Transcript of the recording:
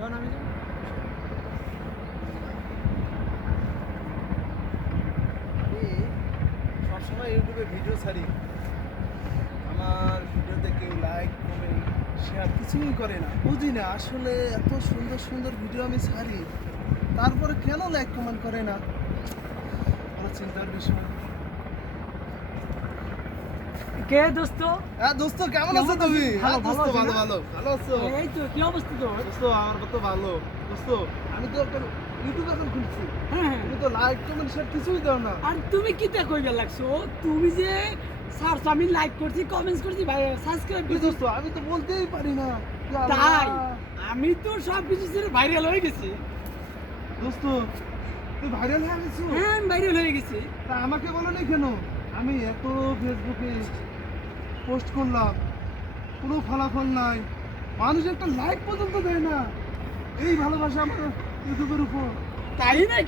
জন আমি যান। আমি সবসময় ইউটিউবে ভিডিও ছাড়ি, আমার ভিডিওতে কেউ লাইক কমেন্ট শেয়ার কিছুই করে না। বুঝি না আসলে এত সুন্দর সুন্দর ভিডিও আমি ছাড়ি, তারপরে কেন লাইক কমেন্ট করে না, আমার চিন্তার বিষয়। কে দোস্ত? হ্যাঁ দোস্ত, কেমন আছো কেমন তুমি? আছিস? হ্যাঁ ভালো, দোস্ত, ভালো ভালো আছি না? ভালো ভালো আছো? এই তো কি অবস্থা তোর? দোস্ত আমার তো ভালো। দোস্ত আমি তো একটা ইউটিউব অ্যাকাউন্ট খুলছি, হ্যাঁ তুমি তো লাইক কমেন্ট শেয়ার কিছুই দাও না। আর তুমি কি তে কইবে লাগছো? তুমি যে সার্চ আমি লাইক করছি কমেন্টস করছি ভাই সাবস্ক্রাইব কি করছি দোস্ত, আমি তো বলতেই পারি না। কি আল্লাহ। তাই আমি তো সব কিছু ছেড়ে ভাইরাল হয়ে গেছি। দোস্ত তুই ভাইরাল হয়ে গেছো? হ্যাঁ আমি ভাইরাল হয়ে গেছি। তা আমাকে বলো না কেন? আমি এত ফেসবুকে পোস্ট করলাম, কোনো ফলাফল নাই, মানুষ একটা লাইক পর্যন্ত দেয় না। এই ভালোবাসা আমার ইউটিউবের উপর। তাই নাকি?